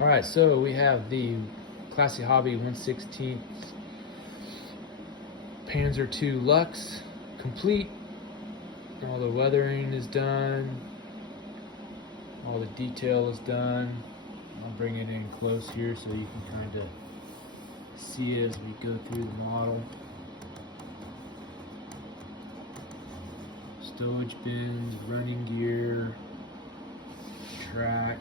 Alright, so we have the Classy Hobby 1/16 Pzr II Luchs complete. All the weathering is done. All the detail is done. I'll bring it in close here so you can kind of see it as we go through the model. Stowage bins, running gear, track.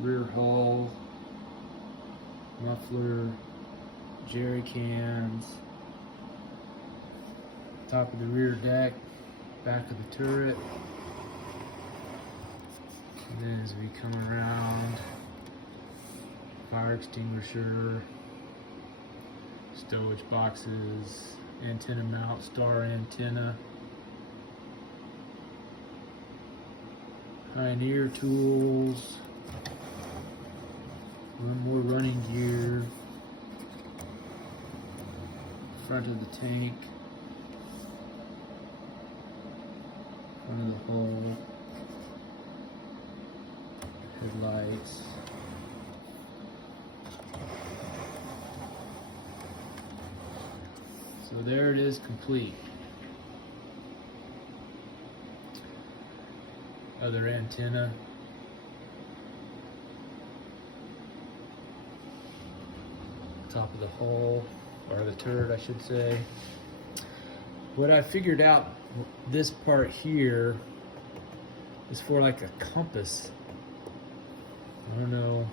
Rear hull, muffler, jerry cans, top of the rear deck, back of the turret, and then as we come around, fire extinguisher, stowage boxes, antenna mount, star antenna, Pioneer tools, one more running gear, front of the tank, front of the hull, headlights, so there it is, complete. Other antenna, top of the hull, or the turret I should say. What I figured out, this part here is for like a compass. I don't know,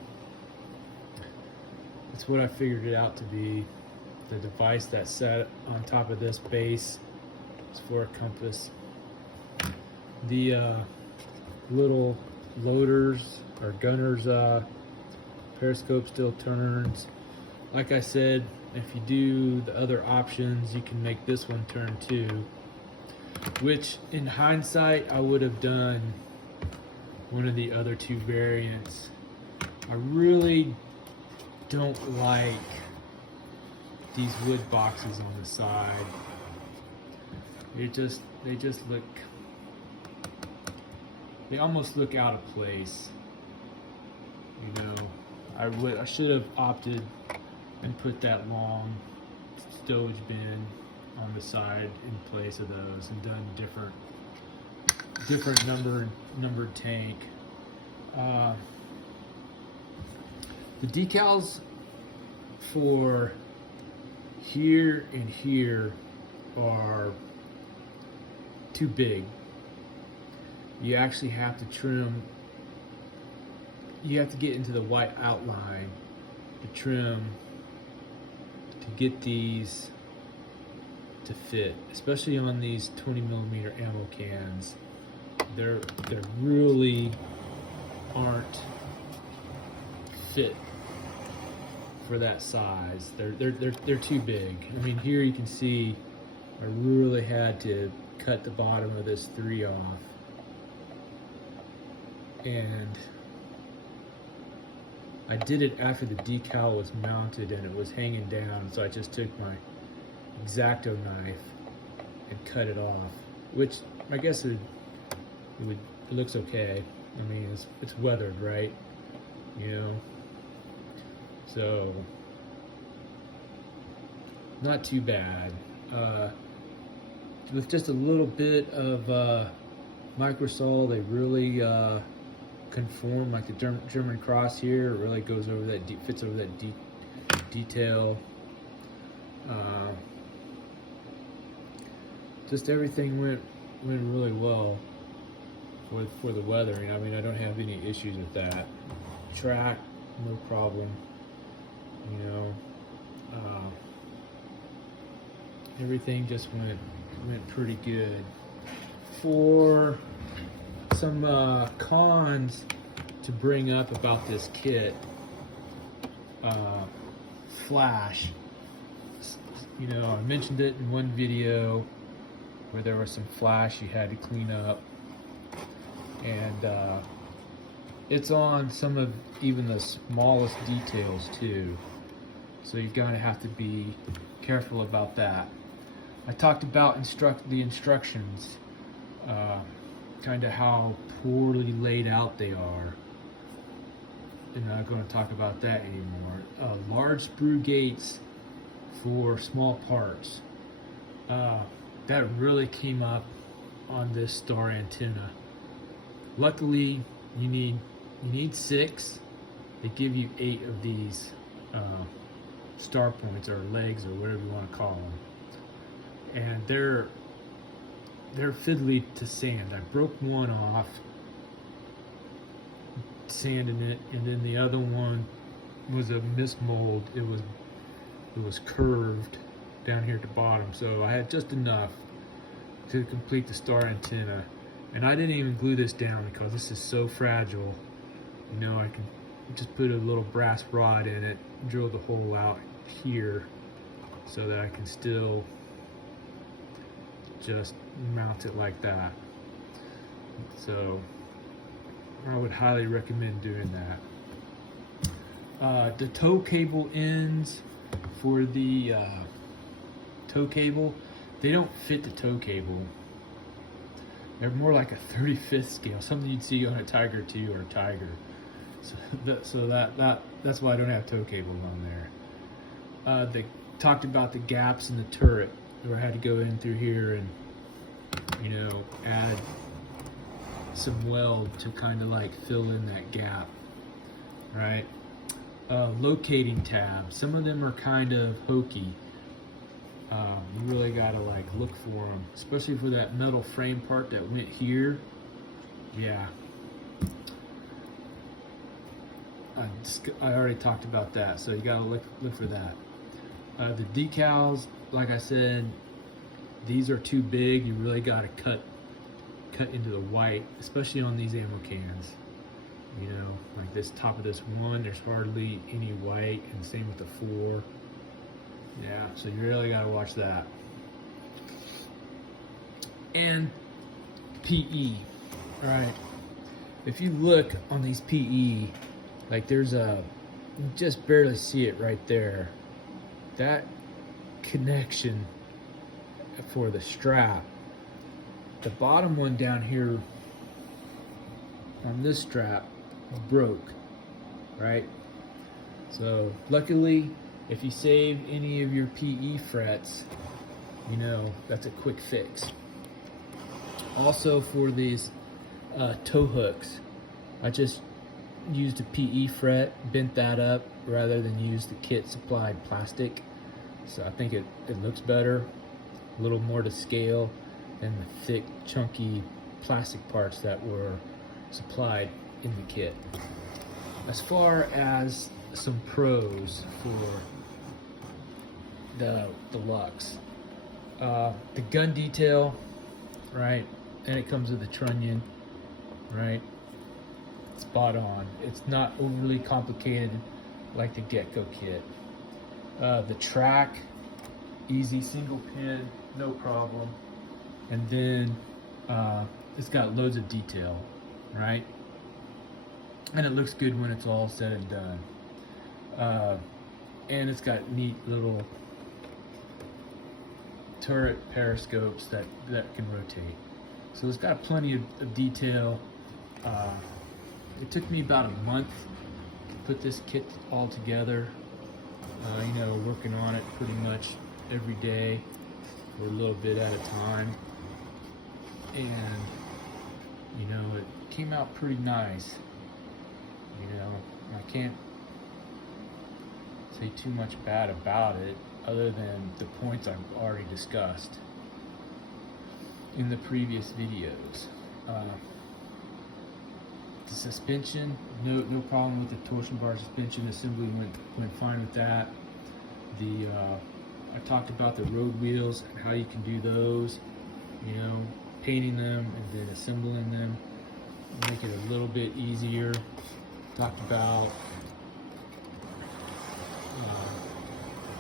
that's what I figured it out to be. The device that's set on top of this base is for a compass. The little loaders or gunners periscope still turns. Like I said, if you do the other options, you can make this one turn too, which in hindsight I would have done one of the other two variants. I really don't like these wood boxes on the side. They just look, they almost look out of place. You know, I should have opted and put that long stowage bin on the side in place of those, and done different numbered tank. The decals for here and here are too big. You actually have to trim, you have to get into the white outline to trim to get these to fit, especially on these 20mm ammo cans. They're really aren't fit for that size. They're too big. I mean, here you can see I really had to cut the bottom of this 3 off, and I did it after the decal was mounted and it was hanging down, so I just took my X-Acto knife and cut it off, which I guess it looks okay. I mean, it's weathered, right? You know, so not too bad. With just a little bit of microsol, they really conform, like the German cross here. It really goes over that, fits over that detail. Just everything went really well for the weathering. I mean, I don't have any issues with that. Track, no problem. You know, everything just went pretty good. For some cons to bring up about this kit, flash. You know, I mentioned it in one video where there was some flash you had to clean up, and it's on some of even the smallest details too. So you're gonna have to be careful about that. I talked about the instructions, kind of how poorly laid out they are. I'm not going to talk about that anymore. Large sprue gates for small parts. That really came up on this star antenna. Luckily, you need 6. They give you 8 of these star points or legs or whatever you want to call them, and they're fiddly to sand. I broke one off, sanding it, and then the other one was a mismold. It was curved down here at the bottom, so I had just enough to complete the star antenna. And I didn't even glue this down because this is so fragile. You know, I can just put a little brass rod in it, drill the hole out here so that I can still just mount it like that. So I would highly recommend doing that. The tow cable ends for the tow cable, they don't fit the tow cable. They're more like a 35th scale, something you'd see on a Tiger II or a Tiger. So that's why I don't have tow cables on there. They talked about the gaps in the turret, where I had to go in through here and, you know, add some weld to kind of like fill in that gap, right? Locating tabs. Some of them are kind of hokey. You really gotta like look for them, especially for that metal frame part that went here. Yeah. I already talked about that, so you gotta look for that. The decals, like I said, these are too big. You really gotta cut into the white, especially on these ammo cans. You know, like this top of this one, there's hardly any white, and same with the 4. Yeah, so you really gotta watch that. And PE, all right. If you look on these PE, like there's you just barely see it right there. That connection for the strap, the bottom one down here on this strap broke, right? So luckily, if you save any of your PE frets, you know, that's a quick fix. Also for these tow hooks, I just used a PE fret, bent that up rather than use the kit supplied plastic. So I think it looks better, a little more to scale than the thick, chunky plastic parts that were supplied in the kit. As far as some pros for the Luchs, the gun detail, right? And it comes with a trunnion, right? Spot on. It's not overly complicated like the Get-Go kit. The track, easy, single pin, no problem. And then it's got loads of detail, right? And it looks good when it's all said and done. And it's got neat little turret periscopes that can rotate. So it's got plenty of detail. It took me about a month to put this kit all together. You know, working on it pretty much every day or a little bit at a time. And, you know, it came out pretty nice. You know, I can't say too much bad about it other than the points I've already discussed in the previous videos. The suspension, no problem with the torsion bar suspension. Assembly went fine with that. I talked about the road wheels and how you can do those. You know, painting them and then assembling them, make it a little bit easier. Talked about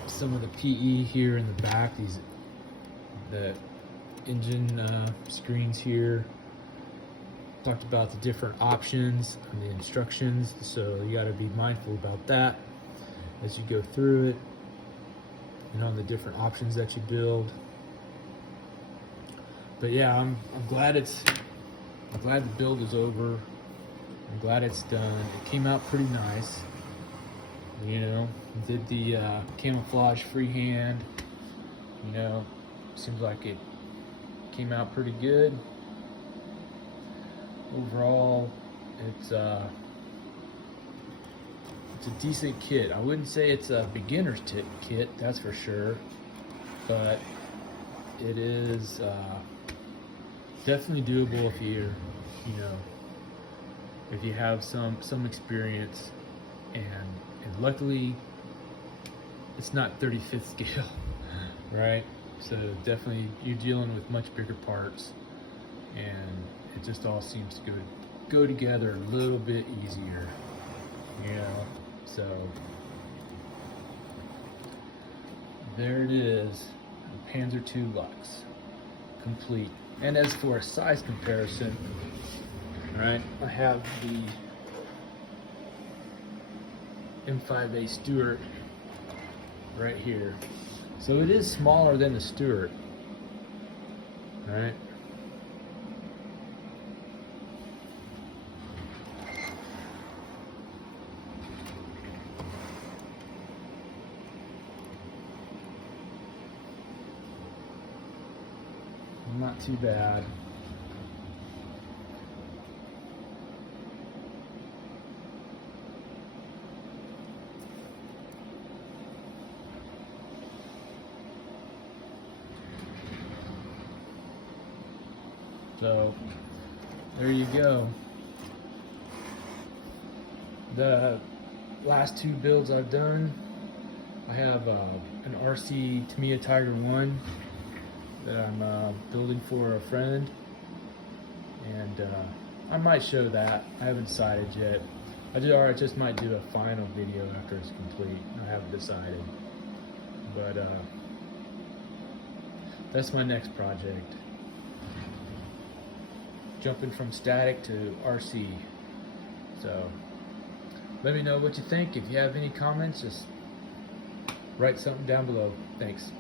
some of the PE here in the back, the engine screens here. Talked about the different options and the instructions, so you got to be mindful about that as you go through it and on the different options that you build. But yeah, I'm glad the build is over. I'm glad it's done. It came out pretty nice. You know, did the camouflage freehand. You know, seems like it came out pretty good. Overall, it's a decent kit. I wouldn't say it's a beginner's kit, that's for sure, but it is definitely doable if if you have some experience, and luckily it's not 35th scale, right? So definitely you're dealing with much bigger parts, and it just all seems to go together a little bit easier, you know. So there it is, Pzr II Luchs, complete. And as for a size comparison, right, I have the M5A Stuart right here. So it is smaller than the Stuart, right? Not too bad. So there you go. The last two builds I've done, I have an RC Tamiya Tiger 1 that I'm building for a friend, and I might show that. I haven't decided yet. I just might do a final video after it's complete. I haven't decided, but that's my next project. Jumping from static to RC. So let me know what you think. If you have any comments, just write something down below. Thanks.